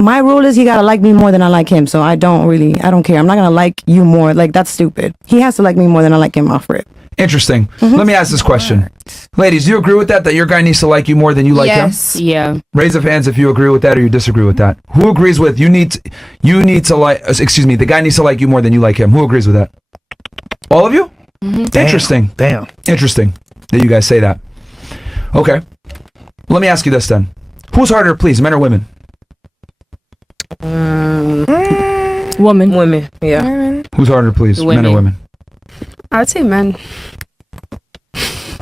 my rule is he gotta like me more than I like him. So I don't care. I'm not gonna like you more. Like, that's stupid. He has to like me more than I like him off rip. Interesting. Let me ask this question. Ladies, do you agree with that your guy needs to like you more than you like him? Yeah. Raise of hands if you agree with that or you disagree with that. Who agrees with you need to like, excuse me, the guy needs to like you more than you like him? Who agrees with that? All of you? Interesting. Damn. Interesting that you guys say that. Okay. Let me ask you this then. Who's harder to please, men or women? Woman. Women, yeah. Who's harder to please, men or women? I would say men.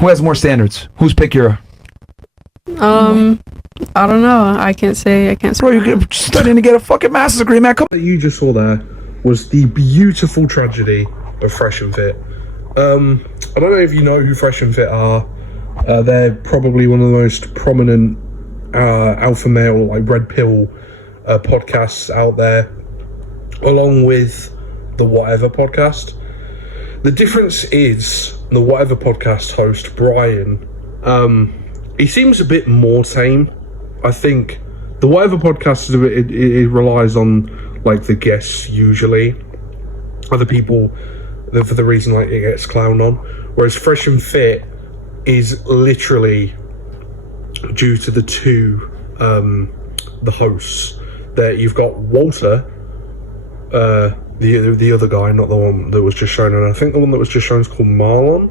Who has more standards? Who's pickier? I don't know. I can't say. Bro, you're studying to get a fucking master's degree, man. Come. That you just saw there was the beautiful tragedy of Fresh and Fit. I don't know if you know who Fresh and Fit are. They're probably one of the most prominent alpha male, like red pill podcasts out there, along with the Whatever podcast. The difference is the Whatever podcast host, Brian, he seems a bit more tame. I think the Whatever podcast it relies on like the guests usually, other people for the reason like it gets clowned on, whereas Fresh and Fit is literally due to the two the hosts. That you've got Walter, the other guy, not the one that was just shown, and I think the one that was just shown is called Marlon.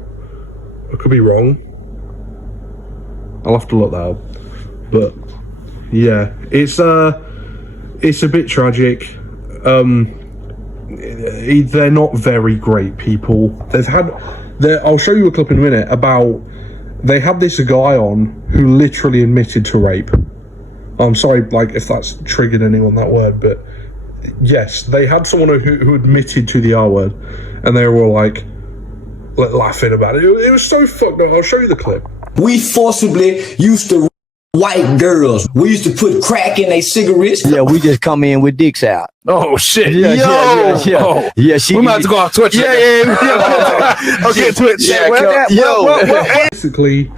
I could be wrong. I'll have to look that up. But yeah, it's a bit tragic. They're not very great people. I'll show you a clip in a minute about. They had this guy on who literally admitted to rape. I'm sorry, like, if that's triggered anyone, that word, but yes, they had someone who admitted to the R word, and they were all like laughing about it. It was so fucked up. I'll show you the clip. We forcibly used to white girls. We used to put crack in their cigarettes. Yeah, we just come in with dicks out. Oh shit! Yeah. Oh. Yeah, we might have to go off Twitch. Yeah. Okay, Twitch. Basically,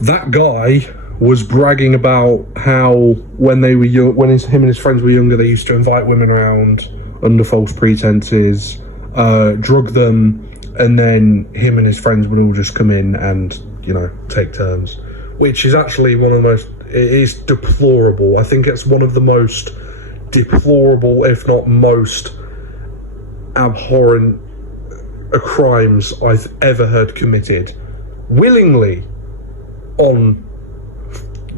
that guy was bragging about how when they were young, when him and his friends were younger, they used to invite women around under false pretenses, drug them, and then him and his friends would all just come in and, you know, take turns, which is actually one of the most, it is deplorable. I think it's one of the most deplorable, if not most abhorrent crimes I've ever heard committed willingly on,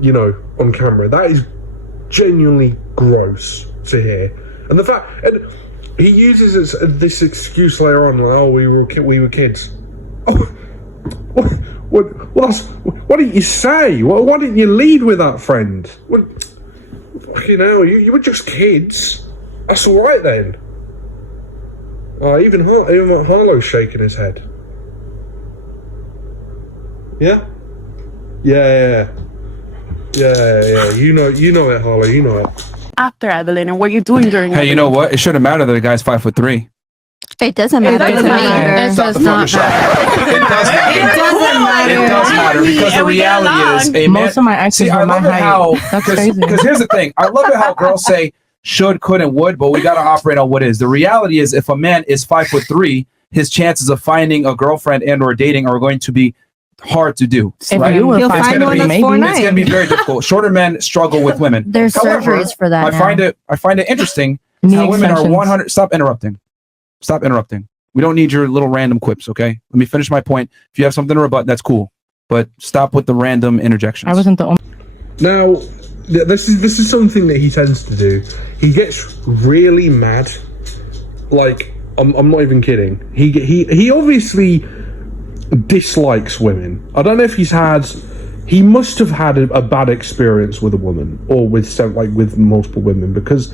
you know, on camera. That is genuinely gross to hear. And the fact, and he uses this excuse later on, like, oh, we were kids. Oh, what did you say? Why didn't you lead with that, friend? Fucking hell, you were just kids. That's all right then. Oh, even Harlow's shaking his head. Yeah. You know it, Harlow. You know it. After Evelyn, and what are you doing during? Hey, you know what? It shouldn't matter that the guy's 5'3". It doesn't matter. It does not matter. It does matter because the reality is, a man. Most of my exes I were my love it how, height. That's crazy. Because here's the thing, I love it how girls say should, could, and would, but we got to operate on what is. The reality is, if a man is 5'3", his chances of finding a girlfriend and or dating are going to be hard to do. Right? You'll find one that's 4'9". It's going to be very difficult. Shorter men struggle with women. There's surgeries for that. I find it interesting how women are 100. Stop interrupting. We don't need your little random quips, okay? Let me finish my point. If you have something to rebut, that's cool. But stop with the random interjections. I wasn't the only. Now, this is something that he tends to do. He gets really mad. Like, I'm not even kidding. He obviously dislikes women. I don't know if he must have had a bad experience with a woman or with multiple women, because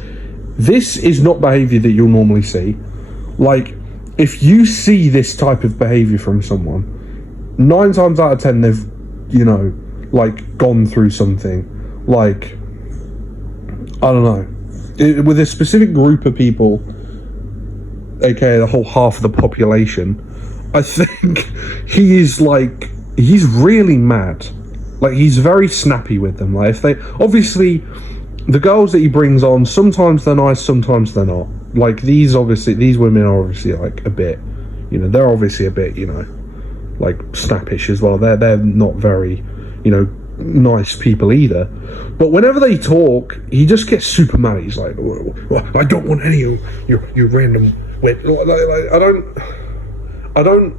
this is not behavior that you'll normally see. Like, if you see this type of behavior from someone, 9 times out of 10 they've, you know, like, gone through something. Like, I don't know, with a specific group of people, aka the whole half of the population, I think he's really mad. Like, he's very snappy with them. Like, if they, obviously, the girls that he brings on, sometimes they're nice, sometimes they're not. Like these women are obviously like a bit, you know, they're obviously a bit, you know, like snappish as well. They're not very, you know, nice people either. But whenever they talk, he just gets super mad. He's like, well, I don't want any of your random. I don't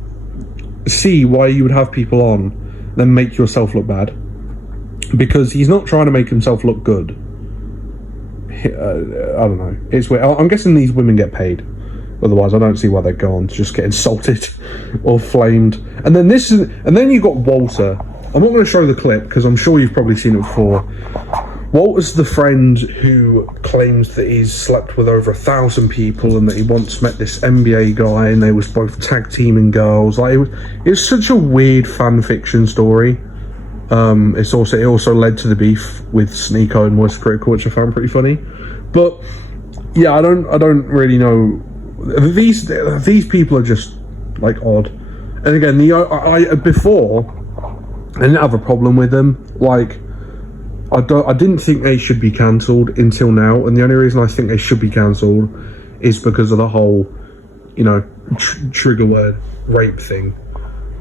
see why you would have people on then make yourself look bad, because he's not trying to make himself look good. I don't know. It's weird. I'm guessing these women get paid. Otherwise, I don't see why they go on to just get insulted or flamed. And then you got Walter. I'm not going to show the clip because I'm sure you've probably seen it before. Walter's the friend who claims that he's slept with over 1,000 people and that he once met this NBA guy and they was both tag teaming girls. Like it was such a weird fan fiction story. It also led to the beef with Sneeko and Moist Critical, which I found pretty funny. But yeah, I don't really know. These people are just like odd. And again, before I didn't have a problem with them. Like I didn't think they should be cancelled until now, and the only reason I think they should be cancelled is because of the whole, you know, trigger word rape thing.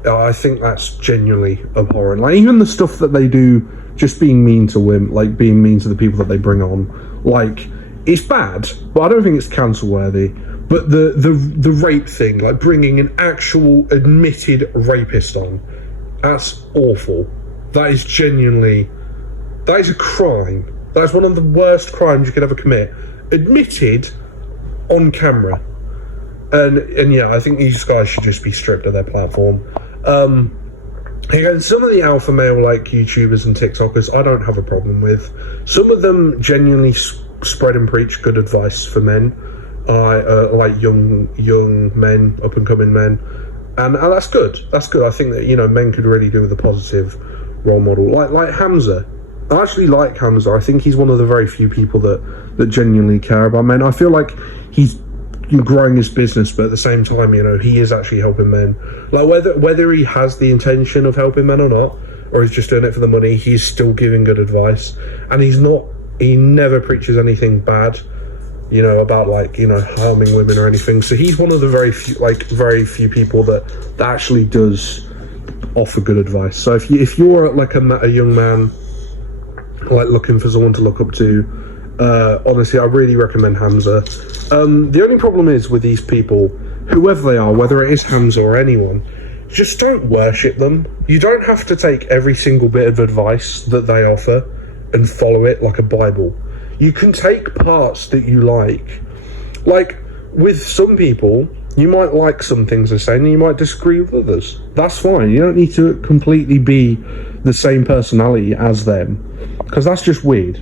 I think that's genuinely abhorrent. Like even the stuff that they do, just being mean to women, like being mean to the people that they bring on, like it's bad, but I don't think it's cancel worthy. But the rape thing, like bringing an actual admitted rapist on, that's awful. That is a crime. That's one of the worst crimes you could ever commit. Admitted on camera. And yeah, I think these guys should just be stripped of their platform. Again, some of the alpha male like YouTubers and TikTokers I don't have a problem with. Some of them genuinely spread and preach good advice for men. Like young men, up and coming men. And that's good. That's good. I think that, you know, men could really do with a positive role model. Like Hamza. I actually like Hamza. I think he's one of the very few people that genuinely care about men. I feel like he's growing his business, but at the same time, you know, he is actually helping men. Like whether he has the intention of helping men or not, or he's just doing it for the money, he's still giving good advice. And he never preaches anything bad, you know, about like, you know, harming women or anything. So he's one of the very few people that actually does offer good advice. So if you're like a young man like looking for someone to look up to, honestly, I really recommend Hamza. The only problem is with these people, whoever they are, whether it is Hamza or anyone, just don't worship them. You don't have to take every single bit of advice that they offer and follow it like a Bible. You can take parts that you like. Like, with some people, you might like some things they're saying and you might disagree with others. That's fine. You don't need to completely be the same personality as them, because that's just weird.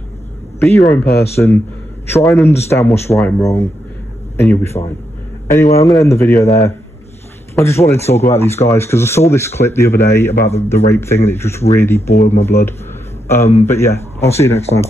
Be your own person, try and understand what's right and wrong, and you'll be fine. Anyway, I'm going to end the video there. I just wanted to talk about these guys because I saw this clip the other day about the rape thing and it just really boiled my blood. But yeah, I'll see you next time.